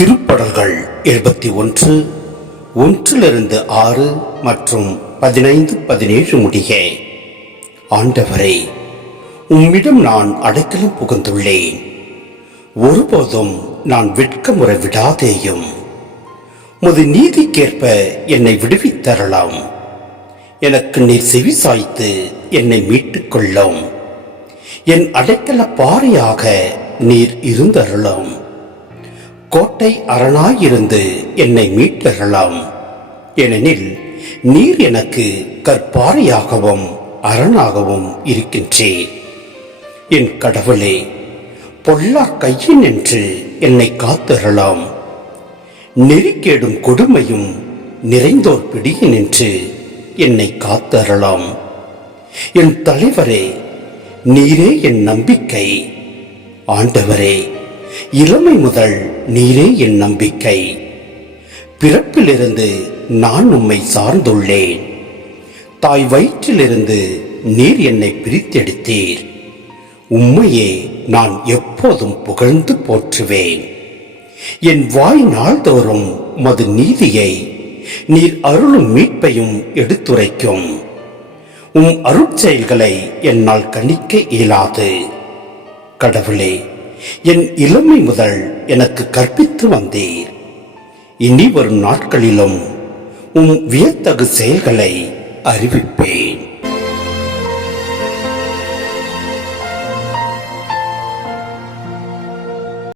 திருப்படல்கள் 71 1-6 மற்றும் 15-17 முடிய. ஆண்டவரே, உம்மிடம் நான் அடைக்கலம் புகுந்துள்ளேன். ஒருபோதும் நான் வெட்கமுற விடாதேயும். உமது நீதிக்கேற்ப என்னை விடுவித்தரலாம். எனக்கு நீர் செவி சாய்த்து என்னை மீட்டுக் கொள்ளும். என் அடைக்கல பாறையாக நீர் இருந்தருளும். கோட்டை அரணாயிருந்து என்னை மீட்டறலாம். ஏனெனில் நீர் எனக்கு கற்பாறையாகவும் அரணாகவும் இருக்கின்றீர். என் கடவுளே, பொல்லார் கையினின்று என்னை காத்தரலாம். நெறிக்கேடும் கொடுமையும் நிறைந்தோர் பிடியினின்று என்னை காத்தரலாம். என் தலைவரே, நீரே என் நம்பிக்கை. ஆண்டவரே, இளமை முதல் நீரே என் நம்பிக்கை. பிறப்பிலிருந்து நான் உம்மை சார்ந்துள்ளேன். தாய் வயிற்றிலிருந்து நீர் என்னை பிரித்தெடுத்தீர். உம்மையே நான் எப்போதும் புகழ்ந்து போற்றுவேன். என் வாய் நாள்தோறும் மது நீதியை, நீர் அருளும் மீட்பையும் எடுத்துரைக்கும். உம் அருட்செயல்களை என்னால் கணிக்க இயலாது. கடவுளே, என் இளமை முதல் எனக்கு கற்பித்து வந்தீர். இனி வரும் நாட்களிலும் உம் வியத்தகு செயல்களை அறிவிப்பேன்.